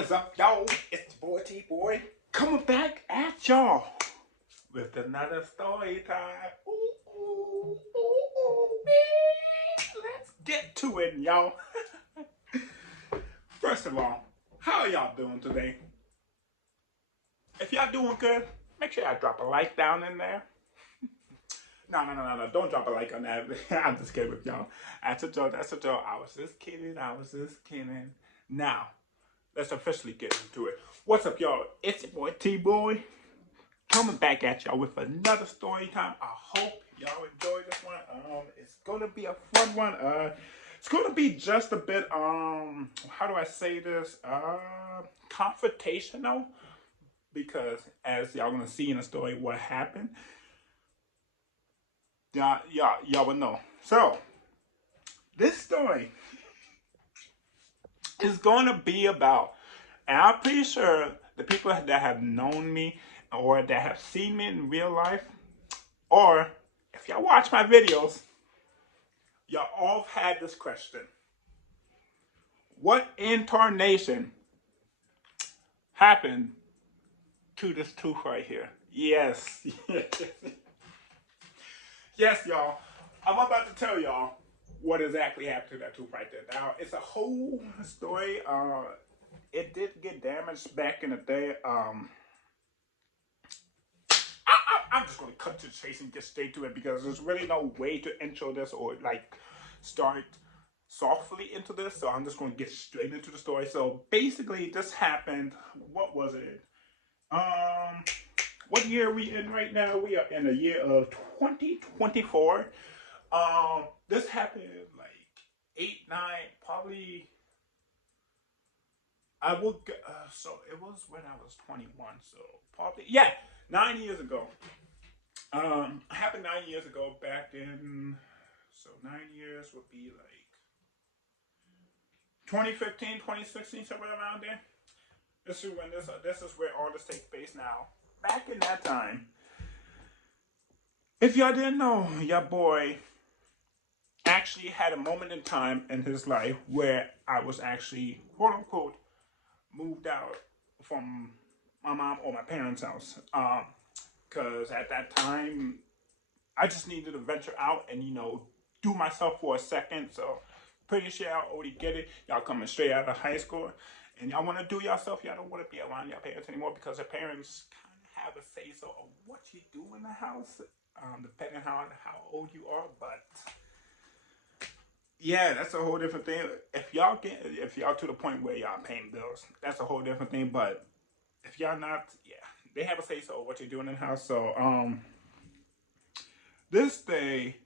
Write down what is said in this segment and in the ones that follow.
is up, y'all? It's your boy T-Boy coming back at y'all with another story time. Let's get to it, y'all. First of all, how are y'all doing today? If y'all doing good, make sure y'all drop a like down in there. No. Don't drop a like on that. I'm just kidding with y'all. That's a joke. I was just kidding. Now, let's officially get into it. What's up, y'all? It's your boy T-Boy coming back at y'all with another story time. I hope y'all enjoy this one. It's gonna be a fun one. It's gonna be just a bit how do I say this? Confrontational, because as y'all gonna see in the story what happened. Y'all will know. So this story is gonna be about, and I'm pretty sure the people that have known me or that have seen me in real life, or if y'all watch my videos, y'all all had this question. What incarnation happened to this tooth right here? Yes. Yes, y'all. I'm about to tell y'all what exactly happened to that tooth right there. Now, it's a whole story. It did get damaged back in the day. I'm just going to cut to the chase and get straight to it because there's really no way to intro this or like start softly into this. So I'm just going to get straight into the story. So basically, this happened. What was it? What year are we in right now? We are in the year of 2024. This happened like 8, 9, probably. So it was when I was 21. So probably 9 years ago. Happened 9 years ago back in. So 9 years would be like 2015, 2016, somewhere around there. This is when this is where all this takes place now. Back in that time, if y'all didn't know, your boy actually had a moment in time in his life where I was actually, quote unquote, moved out from my mom or my parents' house. Because at that time, I just needed to venture out and, do myself for a second. So, pretty sure y'all already get it. Y'all coming straight out of high school. And y'all want to do yourself. Y'all don't want to be around your parents anymore because your parents kind of have a say-so of what you do in the house, depending on how old you are. But yeah, that's a whole different thing. If y'all to the point where y'all paying bills, that's a whole different thing. But if y'all not, yeah, they have a say so what you're doing in the house. So this day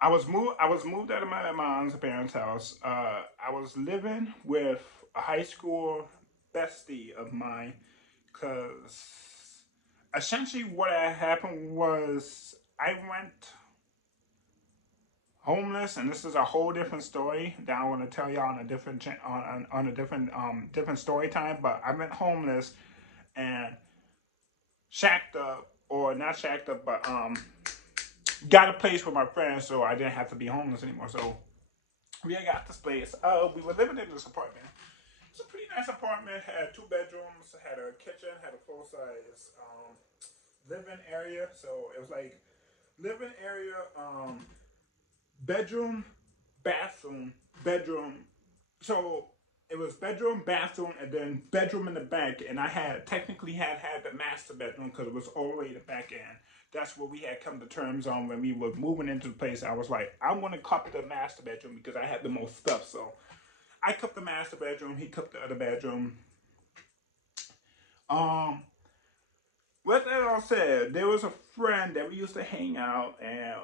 I was moved out of my mom's parents' house. I was living with a high school bestie of mine, cause essentially what had happened was I went homeless, and this is a whole different story that I want to tell y'all on a different on a different story time. But I went homeless and shacked up, or not shacked up, but got a place with my friends, so I didn't have to be homeless anymore. So we got this place. We were living in this apartment. It's a pretty nice apartment. Had 2 bedrooms, had a kitchen, had a full size living area. So it was like living area, bedroom, bathroom, bedroom. So it was bedroom, bathroom, and then bedroom in the back. And I had technically had the master bedroom because it was all the way to the back end. That's what we had come to terms on when we were moving into the place. I was like, I'm gonna copy the master bedroom because I had the most stuff. So I kept the master bedroom. He kept the other bedroom. Um, with that all said, there was a friend that we used to hang out, and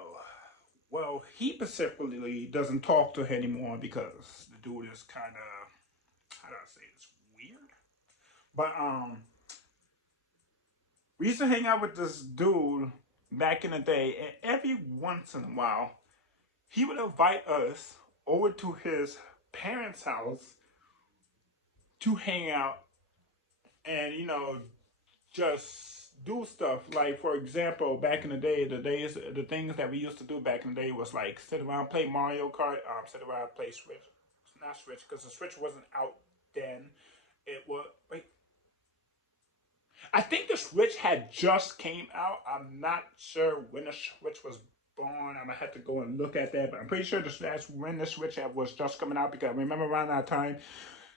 well, he specifically doesn't talk to her anymore because the dude is kind of, how do I say this, weird. But we used to hang out with this dude back in the day, and every once in a while, he would invite us over to his parents' house to hang out and just do stuff. Like, for example, back in the day, the things that we used to do back in the day was like sit around, play Mario Kart, sit around, play Switch. not Switch, because the Switch wasn't out then. It was, wait, I think the Switch had just came out. I'm not sure when the Switch was born. I'm gonna have to go and look at that, but I'm pretty sure that's when the Switch was just coming out, because I remember around that time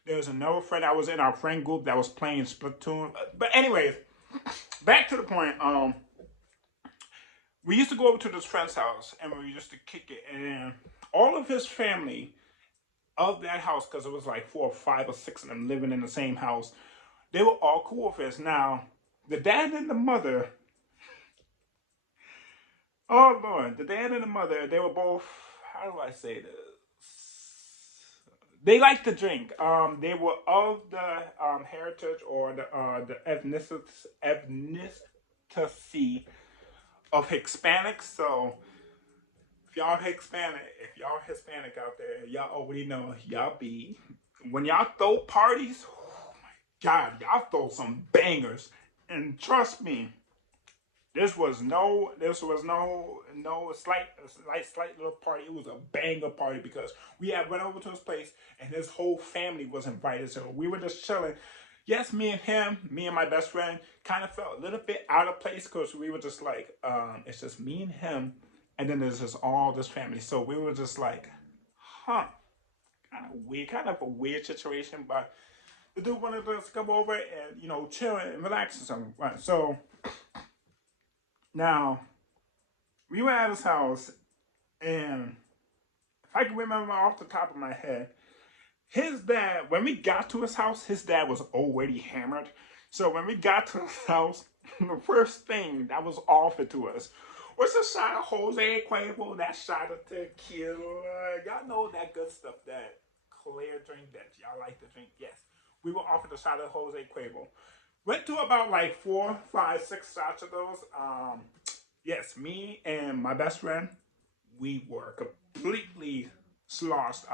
there was another friend I was in our friend group that was playing Splatoon. But anyways, back to the point. We used to go over to this friend's house and we used to kick it, and all of his family of that house, because it was like 4 or 5 or 6 of them living in the same house, they were all cool with us. Now, the dad and the mother, oh Lord, the dad and the mother, they were both, how do I say this? They liked to drink. They were of the heritage or the ethnicity of Hispanics. So if y'all Hispanic out there, y'all already know y'all be, when y'all throw parties, oh my God, y'all throw some bangers. And trust me, this was no slight little party. It was a banger party, because we had went over to his place and his whole family was invited. So we were just chilling. Yes, me and my best friend kind of felt a little bit out of place, because we were just like, it's just me and him, and then there's just all this family. So we were just like, huh, kind of a weird situation. But the dude wanted us to come over and chill and relax and something. Right. So now, we were at his house, and if I can remember off the top of my head, his dad, when we got to his house, his dad was already hammered. So when we got to his house, the first thing that was offered to us was a shot of Jose Cuervo, that shot of tequila. Y'all know that good stuff, that clear drink that y'all like to drink. Yes, we were offered a shot of Jose Cuervo. Went to about like 4, 5, 6 shots of those. Yes, me and my best friend, we were completely sloshed.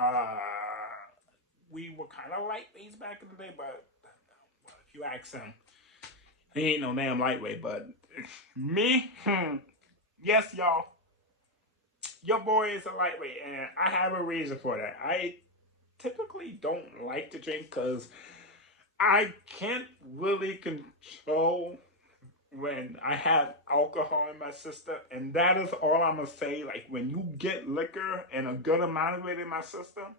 We were kind of lightweights back in the day, but well, if you ask him, he ain't no damn lightweight. But me, yes, y'all, your boy is a lightweight, and I have a reason for that. I typically don't like to drink because I can't really control when I have alcohol in my system, and that is all I'm gonna say. Like, when you get liquor and a good amount of it in my system,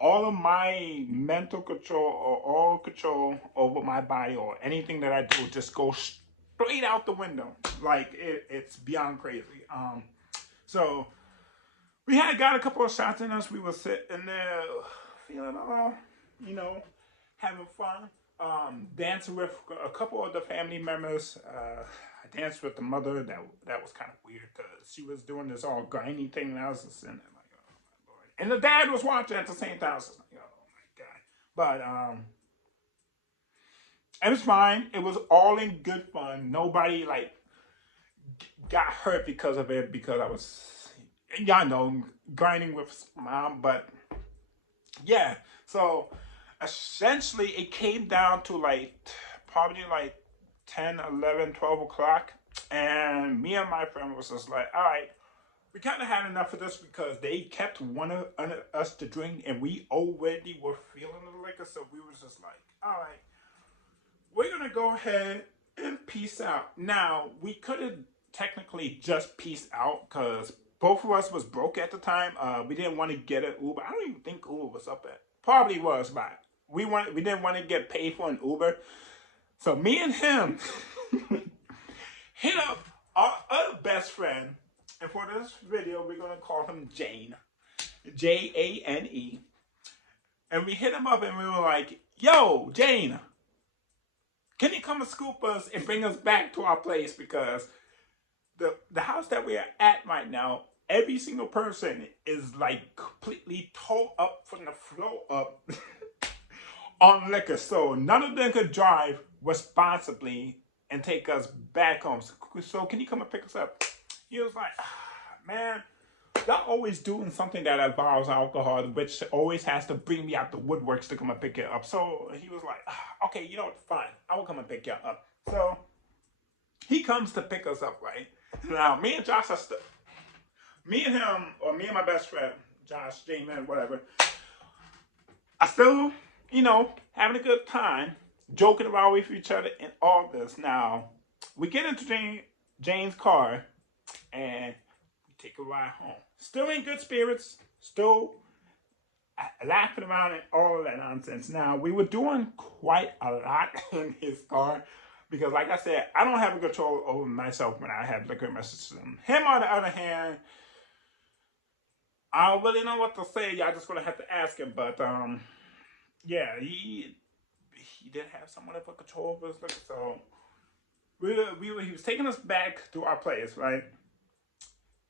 all of my mental control or all control over my body or anything that I do just goes straight out the window. Like, it's beyond crazy. So we had got a couple of shots in us. We were sitting there feeling all, having fun. Dancing with a couple of the family members. I danced with the mother. That was kind of weird, because she was doing this all grinding thing, and I was just sitting there like, oh my Lord. And the dad was watching at the same time. I was like, oh my God. But it was fine. It was all in good fun. Nobody got hurt because of it, because I was, y'all know, grinding with mom. But yeah, so essentially it came down to probably 10, 11, 12 o'clock, and me and my friend was just like, all right, we kind of had enough of this, because they kept wanting us to drink, and we already were feeling the liquor. So we was just like, all right, we're gonna go ahead and peace out. Now, we could have technically just peace out, because both of us was broke at the time. We didn't want to get an Uber. I don't even think Uber was up at. Probably was, but we didn't want to get paid for an Uber. So me and him hit up our other best friend, and for this video, we're gonna call him Jane, Jane. And we hit him up, and we were like, "Yo, Jane, can you come and scoop us and bring us back to our place, because the house that we are at right now, every single person is completely towed up from the floor up on liquor, so none of them could drive responsibly and take us back home. So can you come and pick us up?" He was like, man, y'all always doing something that involves alcohol, which always has to bring me out the woodworks to come and pick it up. So he was like, okay, you know what, fine, I will come and pick you up. So he comes to pick us up, right? Now, me and Josh me and him, or me and my best friend, Josh, J-Man, whatever, I still, having a good time, joking around with each other and all this. Now, we get into Jane's car and we take a ride home. Still in good spirits, still laughing around and all of that nonsense. Now, we were doing quite a lot in his car because, like I said, I don't have a control over myself when I have liquor in my system. Him, on the other hand, I don't really know what to say. Y'all just gonna have to ask him. But yeah, he did have somewhat of a control over his liquor. So he was taking us back to our place, right?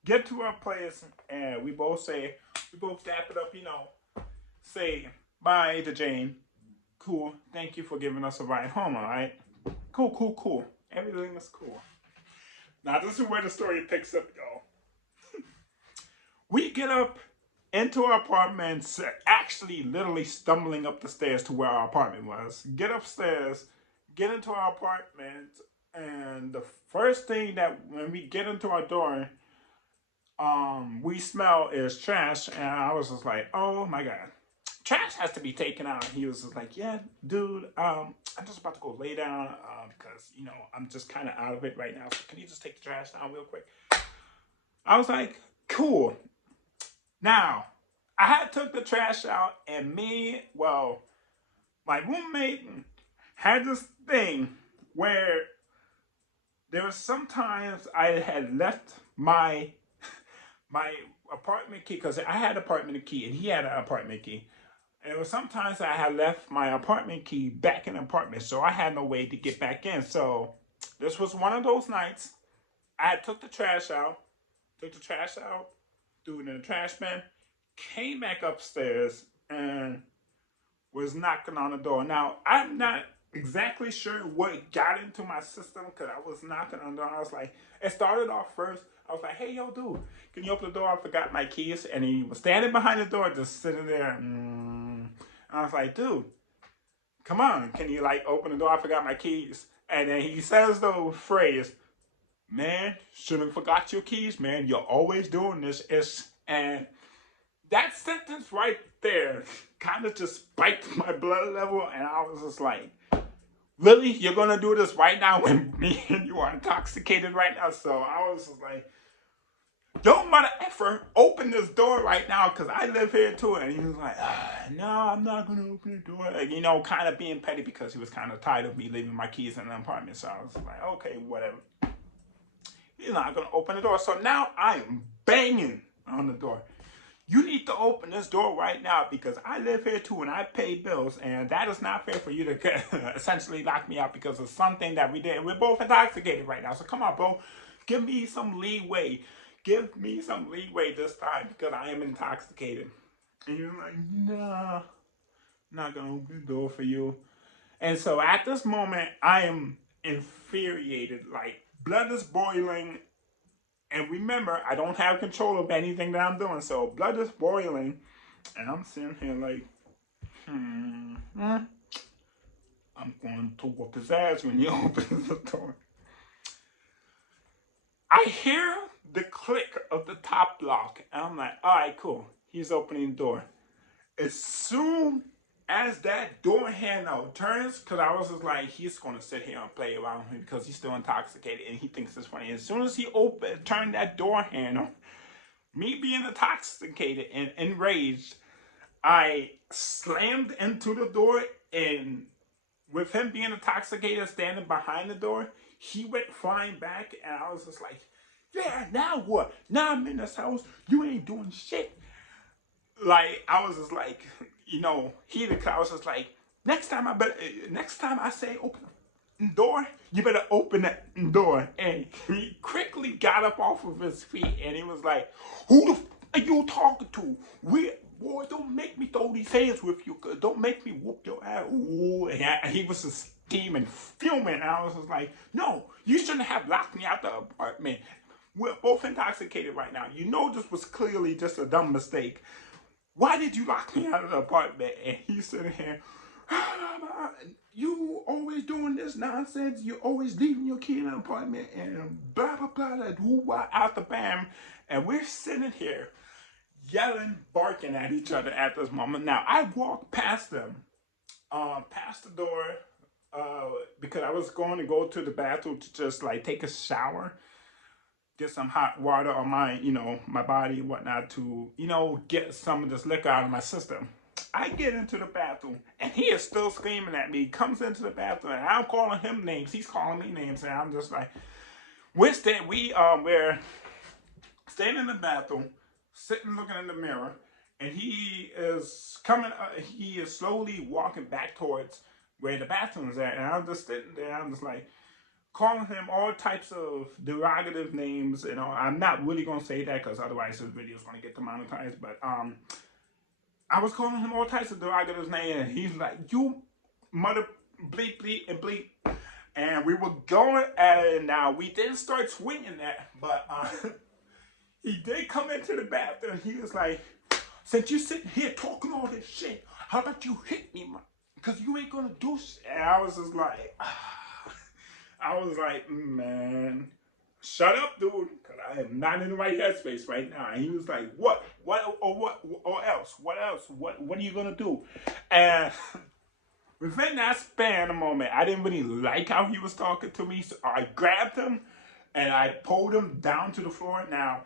Get to our place, and we both dap it up, say bye to Jane. Cool. Thank you for giving us a ride home, all right? Cool, cool, cool. Everything is cool. Now, this is where the story picks up, y'all. We get up into our apartment, actually literally stumbling up the stairs to where our apartment was. Get upstairs, get into our apartment, and the first thing that when we get into our door, we smell is trash, and I was just like, oh my god. Trash has to be taken out. He was just like, yeah, dude, I'm just about to go lay down because, I'm just kind of out of it right now. So can you just take the trash down real quick? I was like, cool. Now, I had took the trash out and my roommate had this thing where there was sometimes I had left my apartment key because I had an apartment key and he had an apartment key. And it was sometimes I had left my apartment key back in the apartment, so I had no way to get back in. So this was one of those nights. I had took the trash out, threw it in the trash bin, came back upstairs, and was knocking on the door. Now, I'm not exactly sure what got into my system because I was knocking on the door. I was like, it started off first. I was like, hey, yo, dude, can you open the door? I forgot my keys. And he was standing behind the door, just sitting there. And I was like, dude, come on. Can you, open the door? I forgot my keys. And then he says the phrase, man, shouldn't have forgot your keys, man. You're always doing this. And that sentence right there kind of just spiked my blood level. And I was just like, really? You're going to do this right now when me and you are intoxicated right now? So I was just like, don't mother effer, open this door right now because I live here too. And he was like, no, I'm not going to open the door. Like, kind of being petty because he was kind of tired of me leaving my keys in the apartment. So I was like, okay, whatever. He's not going to open the door. So now I am banging on the door. You need to open this door right now because I live here too and I pay bills, and that is not fair for you to essentially lock me out because of something that we did. We're both intoxicated right now, so come on, bro. Give me some leeway. Give me some leeway this time because I am intoxicated. And you're like, nah, not gonna open the door for you. And so at this moment, I am infuriated. Like, blood is boiling. And remember, I don't have control of anything that I'm doing. So blood is boiling. And I'm sitting here like, I'm going to whoop his ass when he opens the door. I hear the click of the top lock. And I'm like, all right, cool. He's opening the door. As soon as that door handle turns, because I was just like, he's going to sit here and play around with me because he's still intoxicated and he thinks it's funny. As soon as he turned that door handle, me being intoxicated and enraged, I slammed into the door, and with him being intoxicated standing behind the door, he went flying back, and I was just like, yeah, now what? Now I'm in this house. You ain't doing shit. Like, I was just like, I was just like, next time I say open the door, you better open that door. And he quickly got up off of his feet and he was like, who the f are you talking to? Boy, don't make me throw these hands with you. Don't make me whoop your ass. Ooh. And he was just steaming, fuming. And I was just like, no, you shouldn't have locked me out the apartment. We're both intoxicated right now. This was clearly just a dumb mistake. Why did you lock me out of the apartment? And he's sitting here, you always doing this nonsense. You're always leaving your key in the apartment and blah, blah, blah, blah, woo, wah, out the bam. And we're sitting here yelling, barking at each other at this moment. Now, I walked past them, past the door, because I was going to go to the bathroom to just like take a shower, get some hot water on my, my body and whatnot to, get some of this liquor out of my system. I get into the bathroom and he is still screaming at me. He comes into the bathroom and I'm calling him names. He's calling me names, and I'm just like, we're standing in the bathroom, sitting looking in the mirror, and he is coming. He is slowly walking back towards where the bathroom is at, and I'm just sitting there. I'm just like calling him all types of derogative names. I'm not really gonna say that because otherwise this video is gonna get demonetized. But I was calling him all types of derogative names, and he's like, "You mother bleep bleep and bleep." And we were going at it. Now we didn't start swinging that, but he did come into the bathroom. He was like, "Since you sitting here talking all this shit, how about you hit me, man? Because you ain't gonna do shit." And I was just like, man, shut up, dude, because I am not in the right headspace right now. And he was like, what else? What are you gonna do? And within that span of moment, I didn't really like how he was talking to me, so I grabbed him and I pulled him down to the floor. Now,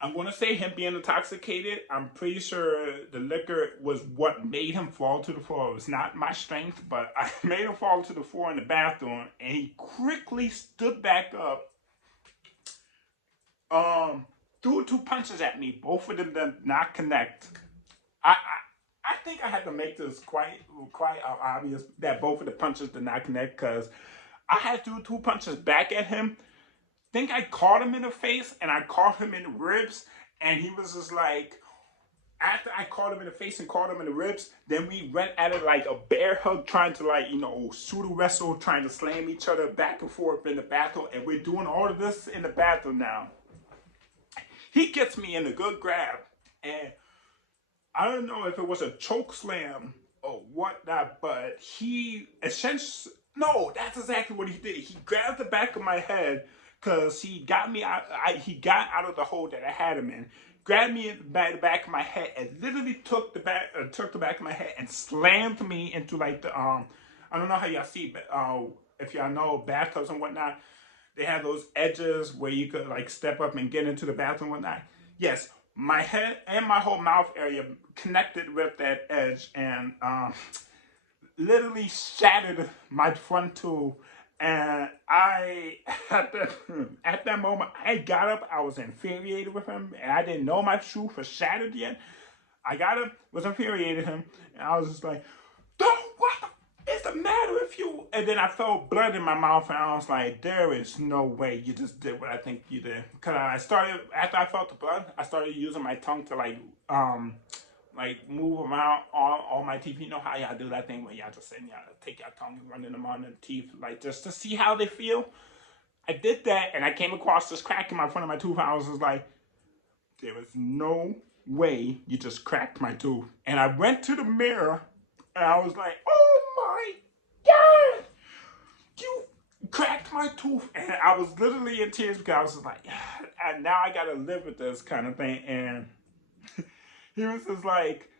I'm going to say him being intoxicated, I'm pretty sure the liquor was what made him fall to the floor. It was not my strength, but I made him fall to the floor in the bathroom, and he quickly stood back up, threw 2 punches at me. Both of them did not connect. I think I had to make this quite obvious that both of the punches did not connect, because I had to do 2 punches back at him. Think I caught him in the face and I caught him in the ribs, and he was just like, after I caught him in the face and caught him in the ribs, then we went at it like a bear hug, trying to like, pseudo wrestle, trying to slam each other back and forth in the bathroom, and we're doing all of this in the bathroom now. He gets me in a good grab, and I don't know if it was a choke slam or whatnot, but he essentially, no, that's exactly what he did. He grabbed the back of my head, because he got me out. He got out of the hole that I had him in, grabbed me in the back of my head, and literally took the back of my head and slammed me into like the I don't know how y'all see, but if y'all know bathtubs and whatnot, they have those edges where you could like step up and get into the bathroom and whatnot. Yes, my head and my whole mouth area connected with that edge, and literally shattered my front tooth. And at that moment, I got up. I was infuriated with him, and I didn't know my tooth was shattered yet. I got up, was infuriated with him, and I was just like, "Don't, what is the matter with you?" And then I felt blood in my mouth, and I was like, "There is no way you just did what I think you did." Because after I felt the blood, I started using my tongue to like move around all my teeth. You know how y'all do that thing where y'all just y'all take your tongue and run them on the teeth, like just to see how they feel. I did that, and I came across this crack in my front of my tooth. I was just like, there is no way you just cracked my tooth. And I went to the mirror, and I was like, oh my God, you cracked my tooth. And I was literally in tears, because I was just like, and now I gotta live with this kind of thing. And he was just like,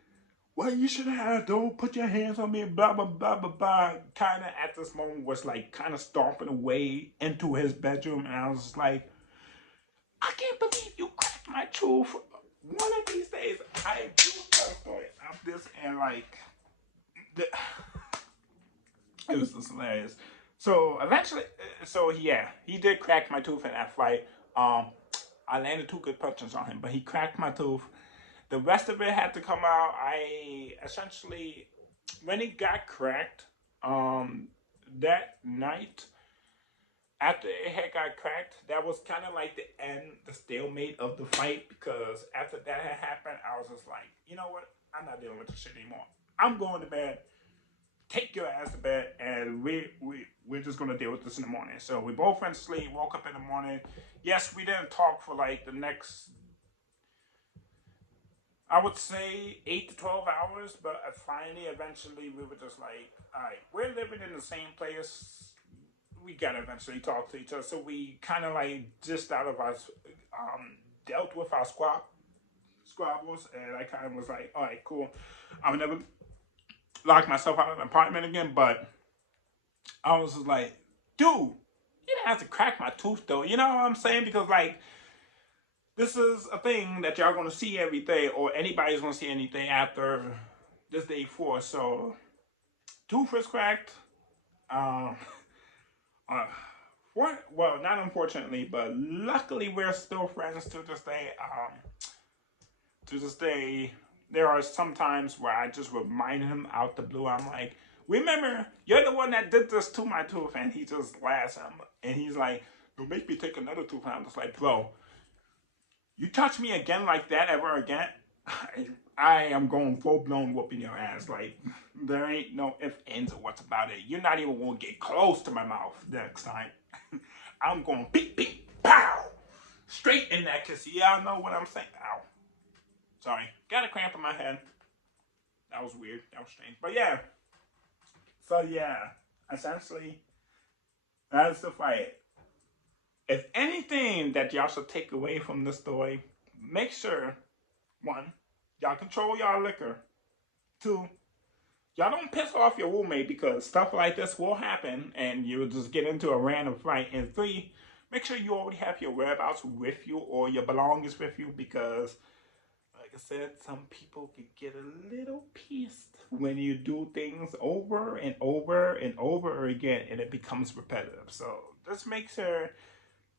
"Well, you should have, don't put your hands on me," blah, blah, blah, blah, blah. Kind of at this moment was like kind of stomping away into his bedroom. And I was just like, I can't believe you cracked my tooth. One of these days, I do tell a story of this, and like, it was just hilarious. So eventually, yeah, he did crack my tooth in that fight. I landed 2 good punches on him, but he cracked my tooth. The rest of it had to come out. I essentially, when it got cracked, that night, after it had got cracked, that was kind of like the end, the stalemate of the fight, because after that had happened, I was just like, you know what? I'm not dealing with this shit anymore. I'm going to bed. Take your ass to bed, and we're just gonna deal with this in the morning. So we both went to sleep, woke up in the morning. Yes, we didn't talk for like the next, I would say 8 to 12 hours, but finally, eventually, we were just like, all right, we're living in the same place. We gotta eventually talk to each other. So we kind of like just out of our, dealt with our squabbles, and I kind of was like, all right, cool. I would never lock myself out of an apartment again, but I was just like, dude, you didn't have to crack my tooth though. You know what I'm saying? Because like, this is a thing that y'all gonna see every day, or anybody's gonna see anything after this day 4. So, tooth was cracked. Um, uh, well, not unfortunately, but luckily we're still friends to this day. To this day, there are some times where I just remind him out the blue. I'm like, remember, you're the one that did this to my tooth, and he just laughs at me, and he's like, don't make me take another tooth. And I'm just like, bro, you touch me again like that ever again, I am going full blown whooping your ass. Like, there ain't no ifs, ands, or what's about it. You're not even going to get close to my mouth next time. I'm going beep, beep, pow, straight in that kiss. Y'all know what I'm saying? Ow. Sorry. Got a cramp in my head. That was weird. That was strange. But yeah. So yeah, essentially, that's the fight. If anything that y'all should take away from this story, make sure, 1, y'all control y'all liquor. 2, y'all don't piss off your roommate, because stuff like this will happen and you'll just get into a random fight. And 3, make sure you already have your whereabouts with you or your belongings with you, because like I said, some people can get a little pissed when you do things over and over and over again and it becomes repetitive. So just make sure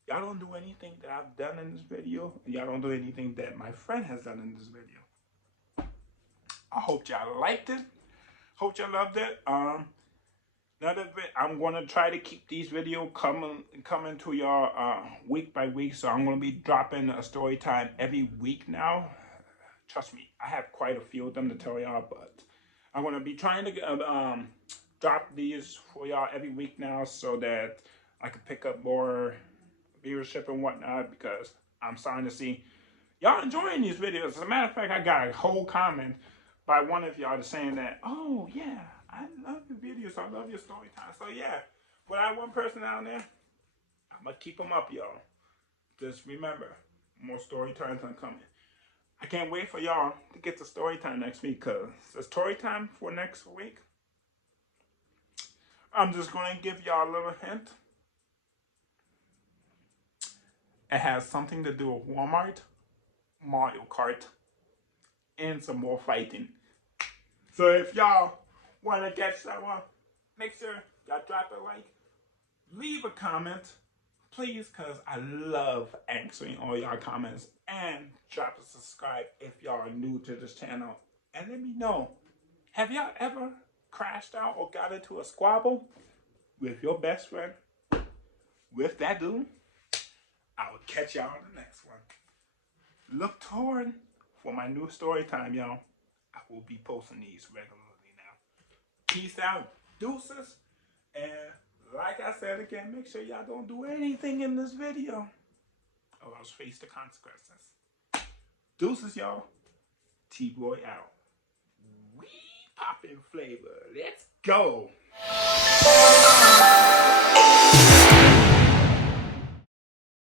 y'all don't do anything that I've done in this video. Y'all don't do anything that my friend has done in this video. I hope y'all liked it. Hope y'all loved it. Another bit, I'm gonna try to keep these videos coming to y'all week by week. So I'm gonna be dropping a story time every week now. Trust me, I have quite a few of them to tell y'all, but I'm gonna be trying to drop these for y'all every week now, so that I can pick up more viewership and whatnot, because I'm starting to see y'all enjoying these videos. As a matter of fact, I got a whole comment by one of y'all saying that, oh yeah, I love your videos, I love your story time. So yeah, for that one person out there, I'm gonna keep them up, y'all. Just remember, more story times are coming. I can't wait for y'all to get to story time next week, because the story time for next week, I'm just going to give y'all a little hint. It has something to do with Walmart, Mario Kart, and some more fighting. So if y'all want to catch that one, make sure y'all drop a like, leave a comment, please, because I love answering all y'all comments, and drop a subscribe if y'all are new to this channel. And let me know, have y'all ever crashed out or got into a squabble with your best friend, with that dude? I will catch y'all in the next one. Look toward for my new story time, y'all. I will be posting these regularly now. Peace out, deuces, and like I said again, make sure y'all don't do anything in this video, or else face the consequences. Deuces, y'all. T-Boy out. We poppin' flavor. Let's go.